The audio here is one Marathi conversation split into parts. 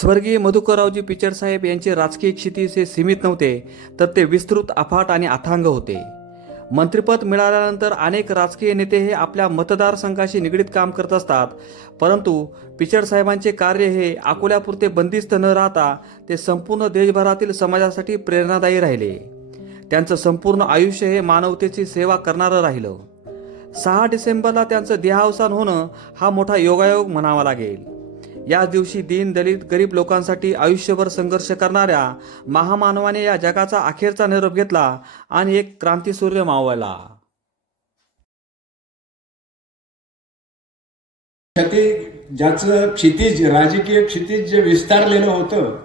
स्वर्गीय मधुकररावजी पिचर साहेब यांचे राजकीय क्षितीज हे सीमित नव्हते तर ते विस्तृत अफाट आणि अथांग होते. मंत्रिपद मिळाल्यानंतर अनेक राजकीय नेते हे आपल्या मतदारसंघाशी निगडीत काम करत असतात परंतु पिचड साहेबांचे कार्य हे अकोल्यापुरते बंदिस्त न राहता ते संपूर्ण देशभरातील समाजासाठी प्रेरणादायी राहिले. त्यांचं संपूर्ण आयुष्य हे मानवतेची सेवा करणारं राहिलं. सहा डिसेंबरला त्यांचं देहावसान होणं हा मोठा योगायोग म्हणावा लागेल. याच दिवशी दीन दलित गरीब लोकांसाठी आयुष्यभर संघर्ष करणाऱ्या महामानवाने या जगाचा अखेरचा निरोप घेतला आणि एक क्रांतीसूर्य मावळला. ते ज्याचं क्षितिज राजकीय क्षितिज जे विस्तारलेलं होतं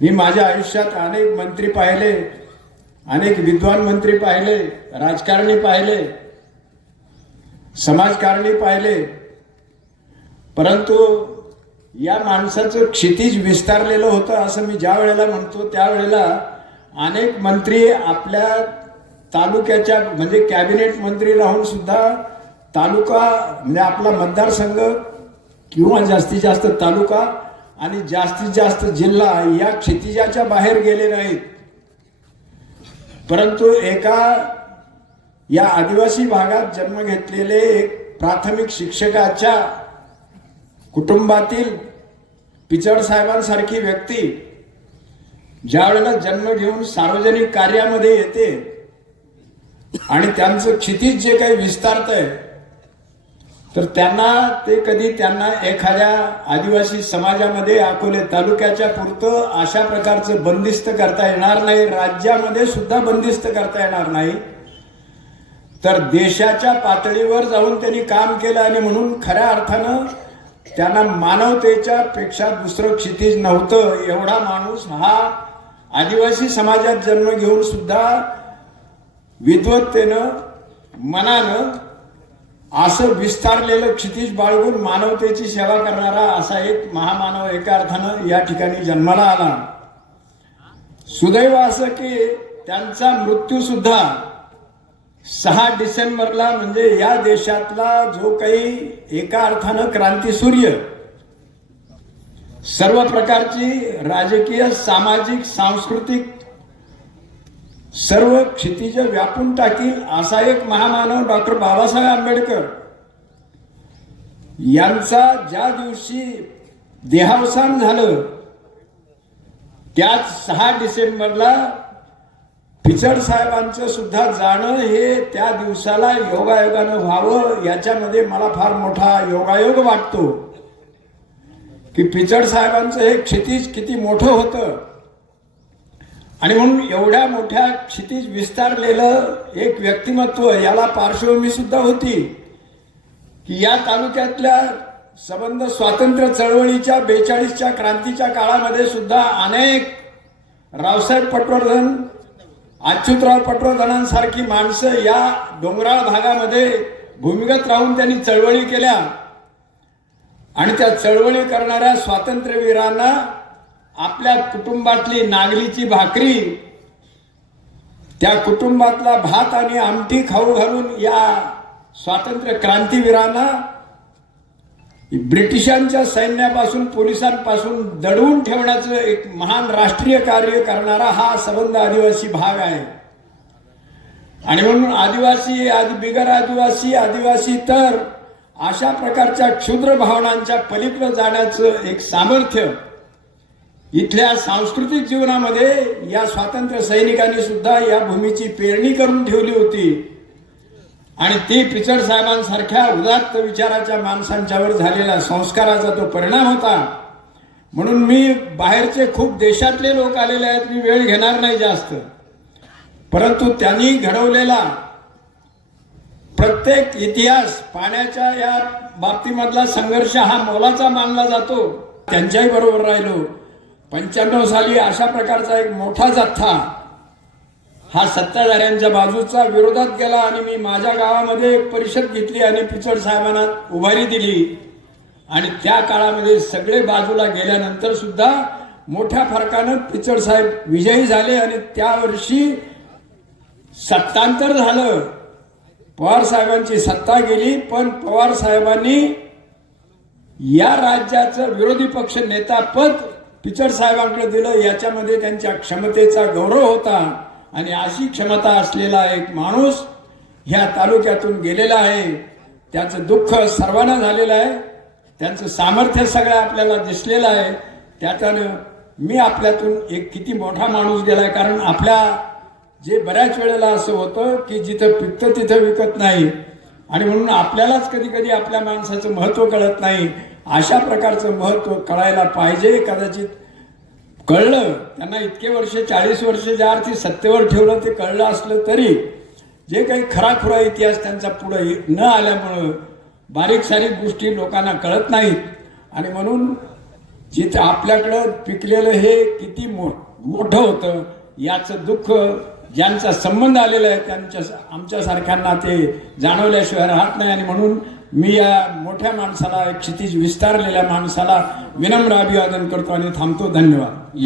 मी माझ्या आयुष्यात अनेक मंत्री पाहिले अनेक विद्वान मंत्री पाहिले राजकारणी पाहिले समाजकारणी पाहिले परंतु या माणसाचं क्षितिज विस्तारलेलं होतं असं मी ज्या वेळेला म्हणतो त्यावेळेला अनेक मंत्री आपल्या तालुक्याच्या म्हणजे कॅबिनेट मंत्री राहून सुद्धा तालुका म्हणजे आपला मतदारसंघ किंवा जास्तीत जास्त तालुका आणि जास्तीत जास्त जिल्हा या क्षितिजाच्या बाहेर गेले नाहीत. परंतु एका या आदिवासी भागात जन्म घेतलेले एक प्राथमिक शिक्षकाच्या कुटुंबातील पिचड साहेबांसारखी व्यक्ती ज्या वेळेला जन्म घेऊन सार्वजनिक कार्यामध्ये येते आणि त्यांचं क्षितिज जे काही विस्तारत आहे तर त्यांना ते कधी त्यांना एखाद्या आदिवासी समाजामध्ये अकोले तालुक्याच्या पुरतं अशा प्रकारचं बंदिस्त करता येणार नाही राज्यामध्ये सुद्धा बंदिस्त करता येणार नाही. तर देशाच्या पातळीवर जाऊन त्यांनी काम केलं आणि म्हणून खऱ्या अर्थानं त्यांना मानवतेच्या पेक्षा दुसरं क्षितिज नव्हतं एवढा माणूस हा आदिवासी समाजात जन्म घेऊन सुद्धा विद्वत्तेनं मनानं असं विस्तारलेलं क्षितिज बाळगून मानवतेची सेवा करणारा असा एक महामानव एका अर्थानं या ठिकाणी जन्माला आला. सुदैव असं की त्यांचा मृत्यू सुद्धा सहा डिसेंबरला म्हणजे या देशातला जो काही एका अर्थानं क्रांती सूर्य सर्व प्रकारची राजकीय सामाजिक सांस्कृतिक सर्व क्षितिज व्यापून टाकील असा एक महामानव डॉक्टर बाबासाहेब आंबेडकर यांचा ज्या दिवशी देहावसान झालं त्याच सहा डिसेंबरला पिचड साहेबांचं सुद्धा जाणं हे त्या दिवसाला योगायोगानं व्हावं याच्यामध्ये मला फार मोठा योगायोग वाटतो. की पिचड साहेबांचं हे क्षितिज किती मोठं होतं. आणि म्हणून एवढ्या मोठ्या क्षितिज विस्तारलेलं एक व्यक्तिमत्व याला पार्श्वभूमी सुद्धा होती. की या तालुक्यातल्या संबंध स्वातंत्र्य चळवळीच्या बेचाळीसच्या क्रांतीच्या काळामध्ये सुद्धा अनेक रावसाहेब पटवर्धन अच्युतराव पटवर्धनांसारखी माणसं या डोंगराळ भागामध्ये भूमिगत राहून त्यांनी चळवळी केल्या. आणि त्या चळवळी करणाऱ्या स्वातंत्र्यवीरांना आपल्या कुटुंबातली नागलीची भाकरी त्या कुटुंबातला भात आणि आमटी खाऊ घालून या स्वातंत्र्य क्रांतीवीरांना ब्रिटिशांच्या सैन्यापासून पोलिसांपासून दडवून ठेवण्याचं एक महान राष्ट्रीय कार्य करणारा हा संबंध आदिवासी भाग आहे. आणि म्हणून आदिवासी आदि बिगर आदिवासी आदिवासी तर अशा प्रकारच्या क्षुद्र भावनांच्या पलीकडे जाण्याचं एक सामर्थ्य इथल्या सांस्कृतिक जीवनामध्ये या स्वातंत्र्य सैनिकांनी सुद्धा या भूमीची पेरणी करून ठेवली होती. आणि ती पिचड साहेबांसारख्या उदात्त विचाराच्या माणसांच्यावर झालेला संस्काराचा तो परिणाम होता. म्हणून मी बाहेरचे खूप देशातले लोक आलेले आहेत मी वेळ घेणार नाही जास्त. परंतु त्यांनी घडवलेला प्रत्येक इतिहास पाण्याच्या या बाबतीमधला संघर्ष हा मोलाचा मानला जातो. त्यांच्याही बरोबर राहिलो. पंच्याण्णव साली अशा प्रकारचा एक मोठा जथ्था हा सत्ताधाऱ्यांच्या बाजूचा विरोधात गेला आणि मी माझ्या गावामध्ये एक परिषद घेतली आणि पिचड साहेबांना उभारी दिली. आणि त्या काळामध्ये सगळे बाजूला गेल्यानंतर सुद्धा मोठ्या फरकानं पिचड साहेब विजयी झाले आणि त्या वर्षी सत्तांतर झालं. पवार साहेबांची सत्ता गेली पण पवार साहेबांनी या राज्याचं विरोधी पक्ष नेतापद पिचड साहेबांकडे दिलं. याच्यामध्ये त्यांच्या क्षमतेचा गौरव होता. आणि अशी क्षमता असलेला एक माणूस ह्या तालुक्यातून गेलेला आहे. त्याचं दुःख सर्वांना झालेलं आहे. त्यांचं सामर्थ्य सगळं आपल्याला दिसलेलं आहे. त्याच्यानं मी आपल्यातून एक किती मोठा माणूस गेला आहे कारण आपल्या जे बऱ्याच वेळेला असं होतं की जिथं पिकतं तिथं विकत नाही. आणि म्हणून आपल्यालाच कधी कधी आपल्या माणसाचं महत्त्व कळत नाही. अशा प्रकारचं महत्त्व कळायला पाहिजे. कदाचित कळलं? त्यांना इतके वर्ष चाळीस वर्ष ज्या अर्थी सत्तेवर ठेवलं ते कळलं असलं तरी जे काही खराखुरा इतिहास त्यांचा पुढे न आल्यामुळं बारीक सारीक गोष्टी लोकांना कळत नाहीत. आणि म्हणून जिथं आपल्याकडं पिकलेलं हे किती मो मोठं होतं याचं दुःख ज्यांचा संबंध आलेला आहे त्यांच्या आमच्यासारख्यांना ते जाणवल्याशिवाय राहत नाही. आणि म्हणून मी या मोठ्या माणसाला एक क्षितिज विस्तारलेल्या माणसाला विनम्र अभिवादन करतो आणि थांबतो. धन्यवाद.